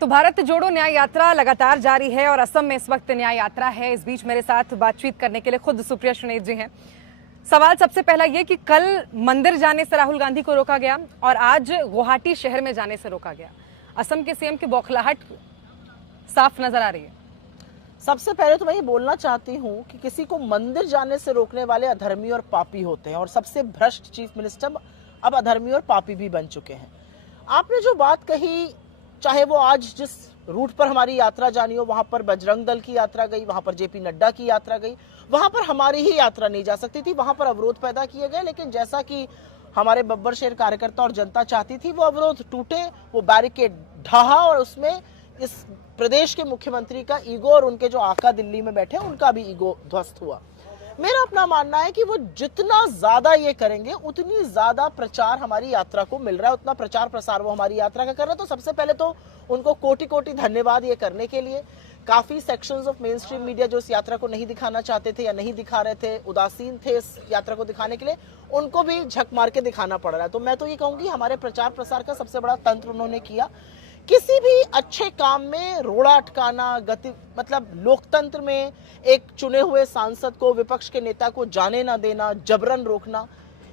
तो भारत जोड़ो न्याय यात्रा लगातार जारी है और असम में इस वक्त न्याय यात्रा है। इस बीच मेरे साथ बातचीत करने के लिए खुद सुप्रिया सुनेत जी हैं। सवाल सबसे पहला ये कि कल मंदिर जाने से राहुल गांधी को रोका गया और आज गुवाहाटी शहर में जाने से रोका गया। असम के सीएम की बौखलाहट साफ नजर आ रही है। सबसे पहले तो मैं ये बोलना चाहती हूँ कि किसी को मंदिर जाने से रोकने वाले अधर्मी और पापी होते हैं और सबसे भ्रष्ट चीफ मिनिस्टर अब अधर्मी और पापी भी बन चुके हैं। आपने जो बात कही, चाहे वो आज जिस रूट पर हमारी यात्रा जानी हो, वहां पर बजरंग दल की यात्रा गई, वहां पर जेपी नड्डा की यात्रा गई, वहां पर हमारी ही यात्रा नहीं जा सकती थी, वहां पर अवरोध पैदा किए गए। लेकिन जैसा कि हमारे बब्बर शेर कार्यकर्ता और जनता चाहती थी, वो अवरोध टूटे, वो बैरिकेड ढहा और उसमें इस प्रदेश के मुख्यमंत्री का ईगो और उनके जो आका दिल्ली में बैठे उनका भी ईगो ध्वस्त हुआ। मेरा अपना मानना है कि वो जितना ज्यादा ये करेंगे उतनी ज्यादा प्रचार हमारी यात्रा को मिल रहा है, उतना प्रचार प्रसार वो हमारी यात्रा का कर रहे हैं। तो सबसे पहले तो उनको कोटि कोटि धन्यवाद ये करने के लिए। काफी sections of main stream media जो इस यात्रा को नहीं दिखाना चाहते थे या नहीं दिखा रहे थे, उदासीन थे इस यात्रा को दिखाने के लिए, उनको भी झक मार के दिखाना पड़ रहा है। तो मैं तो ये कहूंगी हमारे प्रचार प्रसार का सबसे बड़ा तंत्र उन्होंने किया। किसी भी अच्छे काम में रोड़ा अटकाना, गति मतलब लोकतंत्र में एक चुने हुए सांसद को, विपक्ष के नेता को जाने ना देना, जबरन रोकना,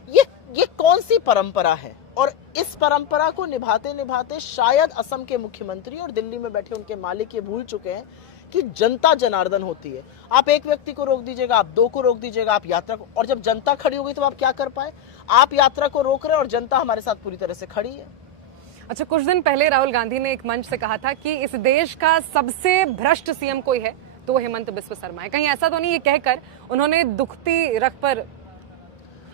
ये कौन सी परंपरा है? और इस परंपरा को निभाते निभाते शायद असम के मुख्यमंत्री और दिल्ली में बैठे उनके मालिक ये भूल चुके हैं कि जनता जनार्दन होती है। आप एक व्यक्ति को रोक दीजिएगा, आप दो को रोक दीजिएगा, आप यात्रा को, और जब जनता खड़ी होगी तो आप क्या कर पाए? आप यात्रा को रोक रहे हैं और जनता हमारे साथ पूरी तरह से खड़ी है। अच्छा, कुछ दिन पहले राहुल गांधी ने एक मंच से कहा था कि इस देश का सबसे भ्रष्ट सीएम कोई है तो वो हेमंत बिस्व शर्मा है। कहीं ऐसा तो नहीं, ये कहकर उन्होंने दुखती रख पर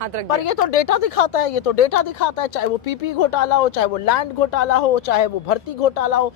हाथ रख दिया। पर ये तो डेटा दिखाता है, ये तो डेटा दिखाता है, चाहे वो पीपी घोटाला हो, चाहे वो लैंड घोटाला हो, चाहे वो भर्ती घोटाला हो।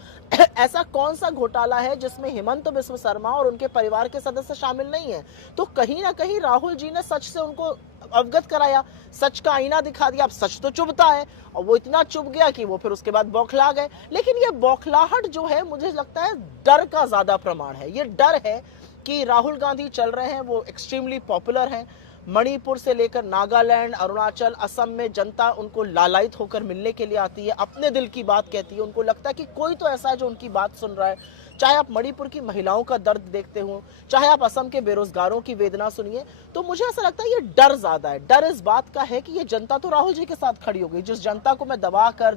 ऐसा कौन सा घोटाला है जिसमें हेमंत बिस्व शर्मा और उनके परिवार के सदस्य शामिल नहीं है? तो कहीं ना कहीं राहुल जी ने सच से उनको अवगत कराया, सच का आईना दिखा दिया। अब सच तो चुभता है और वो इतना चुभ गया कि वो फिर उसके बाद बौखला गए। लेकिन ये बौखलाहट जो है, मुझे लगता है डर का ज्यादा प्रमाण है। ये डर है कि राहुल गांधी चल रहे हैं, वो एक्सट्रीमली पॉपुलर हैं। मणिपुर से लेकर नागालैंड, अरुणाचल, असम में जनता उनको लालायित होकर मिलने के लिए आती है, अपने दिल की बात कहती है। उनको लगता है कि कोई तो ऐसा है जो उनकी बात सुन रहा है। चाहे आप मणिपुर की महिलाओं का दर्द देखते हो, चाहे आप असम के बेरोजगारों की वेदना सुनिए, तो मुझे ऐसा लगता है ये डर ज्यादा है। डर इस बात का है कि ये जनता तो राहुल जी के साथ खड़ी हो गई। जिस जनता को मैं दबा कर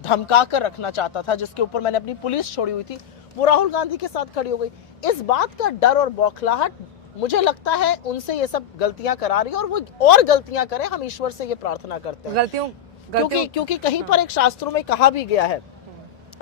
धमका कर रखना चाहता था, जिसके ऊपर मैंने अपनी पुलिस छोड़ी हुई थी, वो राहुल गांधी के साथ खड़ी हो गई। इस बात का डर और बौखलाहट मुझे लगता है उनसे ये सब गलतियां करा रही है और वो और गलतियां करें, हम ईश्वर से ये प्रार्थना करते हैं। क्योंकि कहीं पर एक शास्त्रों में कहा भी गया है,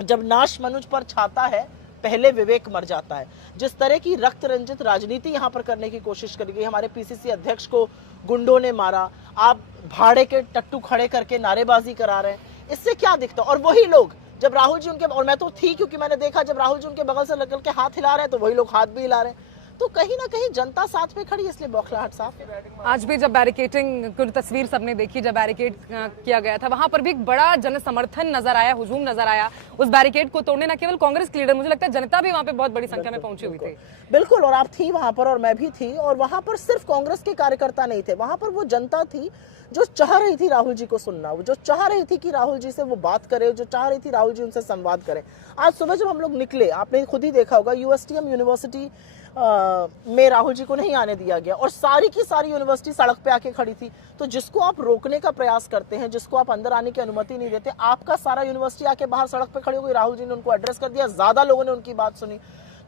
जब नाश मनुज पर छाता है पहले विवेक मर जाता है। जिस तरह की रक्त रंजित राजनीति यहाँ पर करने की कोशिश करी गई, हमारे पीसीसी अध्यक्ष को गुंडों ने मारा, आप भाड़े के टट्टू खड़े करके नारेबाजी करा रहे हैं, इससे क्या दिखता? और वही लोग जब राहुल जी उनके, और मैं तो थी क्योंकि मैंने देखा जब राहुल जी उनके बगल से लगल के हाथ हिला रहे हैं तो वही लोग हाथ भी हिला रहे हैं। तो कहीं ना कहीं जनता साथ में खड़ी, इसलिए बौखलाहट साफ है। आज भी जब बैरिकेटिंग की तस्वीर सबने देखी, जब बैरिकेड किया गया था, वहां पर भी एक बड़ा जन समर्थन नजर आया, हुजूम नजर आया। उस बैरिकेड को तोड़ने न केवल कांग्रेस के लीडर, मुझे लगता है जनता भी वहां पे बहुत बड़ी संख्या में पहुंची हुई थी। बिल्कुल, और आप थी वहां पर और मैं भी थी, और वहां पर सिर्फ कांग्रेस के कार्यकर्ता नहीं थे, वहां पर वो जनता थी जो चाह रही थी राहुल जी को सुनना, जो चाह रही थी कि राहुल जी से वो बात करे, जो चाह रही थी राहुल जी उनसे संवाद करें। आज सुबह जब हम लोग निकले, आपने खुद ही देखा होगा, यूएसटीएम यूनिवर्सिटी में राहुल जी को नहीं आने दिया गया और सारी की सारी यूनिवर्सिटी सड़क पे आके खड़ी थी। तो जिसको आप रोकने का प्रयास करते हैं, जिसको आप अंदर आने की अनुमति नहीं देते, आपका सारा यूनिवर्सिटी आके बाहर सड़क पे खड़ी हो गई। राहुल जी ने उनको एड्रेस कर दिया, ज्यादा लोगों ने उनकी बात सुनी।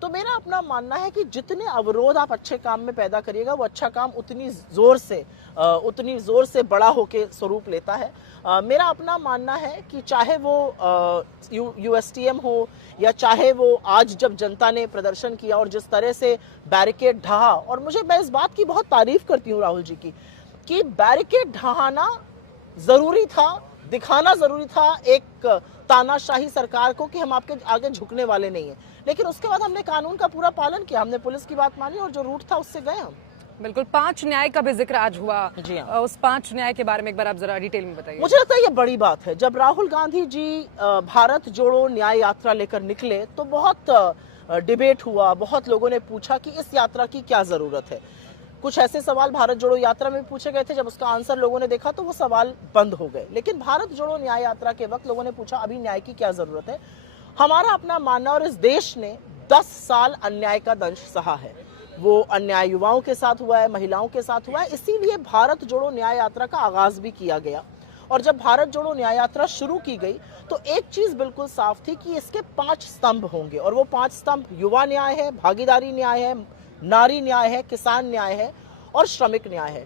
तो मेरा अपना मानना है कि जितने अवरोध आप अच्छे काम में पैदा करिएगा, वो अच्छा काम उतनी जोर से बड़ा होके स्वरूप लेता है। मेरा अपना मानना है कि चाहे वो यूएसटीएम हो या चाहे वो आज जब जनता ने प्रदर्शन किया और जिस तरह से बैरिकेड ढहा, और मैं इस बात की बहुत तारीफ करती हूँ राहुल जी की कि बैरिकेड ढहाना जरूरी था, दिखाना जरूरी था एक तानाशाही सरकार को कि हम आपके आगे झुकने वाले नहीं है। लेकिन उसके बाद हमने कानून का पूरा पालन किया, हमने पुलिस की बात मानी और जो रूट था उससे गए हम। बिल्कुल, 5 न्याय का भी जिक्र आज हुआ। जी हाँ। उस 5 न्याय के बारे में एक बार आप जरा डिटेल में बताइए। मुझे लगता है ये बड़ी बात है। जब राहुल गांधी जी भारत जोड़ो न्याय यात्रा लेकर निकले तो बहुत डिबेट हुआ, बहुत लोगों ने पूछा कि इस यात्रा की क्या जरूरत है। कुछ ऐसे सवाल भारत जोड़ो यात्रा में पूछे गए थे, जब उसका आंसर लोगों ने देखा तो वो सवाल बंद हो गए। लेकिन भारत जोड़ो न्याय यात्रा के वक्त लोगों ने पूछा अभी न्याय की क्या जरूरत है। हमारा अपना मानना, और इस देश ने 10 साल अन्याय का दंश सहा है। वो अन्याय युवाओं के साथ हुआ है, महिलाओं के साथ हुआ है, इसीलिए भारत जोड़ो न्याय यात्रा का आगाज भी किया गया। और जब भारत जोड़ो न्याय यात्रा शुरू की गई तो एक चीज बिल्कुल साफ थी कि इसके 5 स्तंभ होंगे, और वो 5 स्तंभ युवा न्याय है, भागीदारी न्याय है, नारी न्याय है, किसान न्याय है और श्रमिक न्याय है।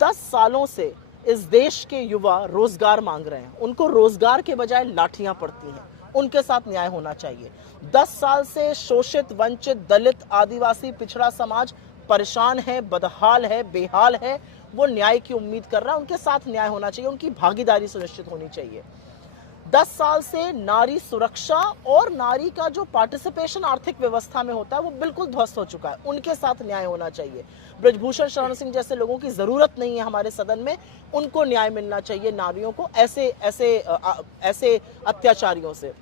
10 सालों से इस देश के युवा रोजगार मांग रहे हैं, उनको रोजगार के बजाय लाठियां पड़ती हैं, उनके साथ न्याय होना चाहिए। 10 साल से शोषित, वंचित, दलित, आदिवासी, पिछड़ा समाज परेशान है, बदहाल है, बेहाल है, वो न्याय की उम्मीद कर रहा है, उनके साथ न्याय होना चाहिए, उनकी भागीदारी सुनिश्चित होनी चाहिए। 10 साल से नारी सुरक्षा और नारी का जो पार्टिसिपेशन आर्थिक व्यवस्था में होता है वो बिल्कुल ध्वस्त हो चुका है, उनके साथ न्याय होना चाहिए। ब्रजभूषण शरण सिंह जैसे लोगों की जरूरत नहीं है हमारे सदन में, उनको न्याय मिलना चाहिए नारियों को ऐसे अत्याचारियों से।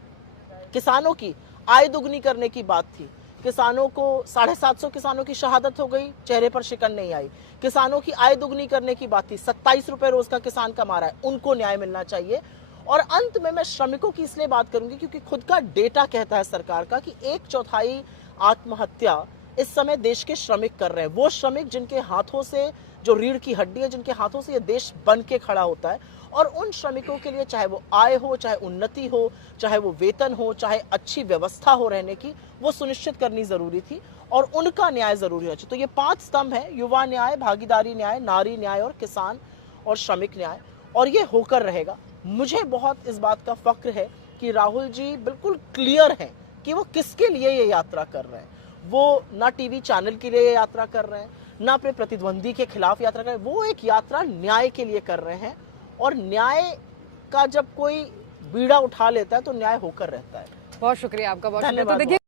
किसानों की आय दुगनी करने की बात थी, किसानों को 750 किसानों की शहादत हो गई, चेहरे पर शिकन नहीं आई। किसानों की आय दुगनी करने की बात थी, 27 रुपए रोज का किसान कमा रहा है, उनको न्याय मिलना चाहिए। और अंत में मैं श्रमिकों की इसलिए बात करूंगी क्योंकि खुद का डेटा कहता है सरकार का कि 1/4 आत्महत्या इस समय देश के श्रमिक कर रहे हैं। वो श्रमिक जिनके हाथों से, जो रीढ़ की हड्डी है, जिनके हाथों से ये देश बन के खड़ा होता है, और उन श्रमिकों के लिए चाहे वो आय हो, चाहे उन्नति हो, चाहे वो वेतन हो, चाहे अच्छी व्यवस्था हो रहने की, वो सुनिश्चित करनी जरूरी थी और उनका न्याय जरूरी है। तो ये 5 स्तंभ है, युवा न्याय, भागीदारी न्याय, नारी न्याय और किसान और श्रमिक न्याय, और ये होकर रहेगा। मुझे बहुत इस बात का फक्र है कि राहुल जी बिल्कुल क्लियर हैं कि वो किसके लिए ये यात्रा कर रहे हैं। वो ना टीवी चैनल के लिए ये यात्रा कर रहे हैं, ना अपने प्रतिद्वंदी के खिलाफ यात्रा कर रहे हैं, वो एक यात्रा न्याय के लिए कर रहे हैं। और न्याय का जब कोई बीड़ा उठा लेता है तो न्याय होकर रहता है। बहुत शुक्रिया आपका, बहुत शुक्रिया। धन्यवाद। तो देखिए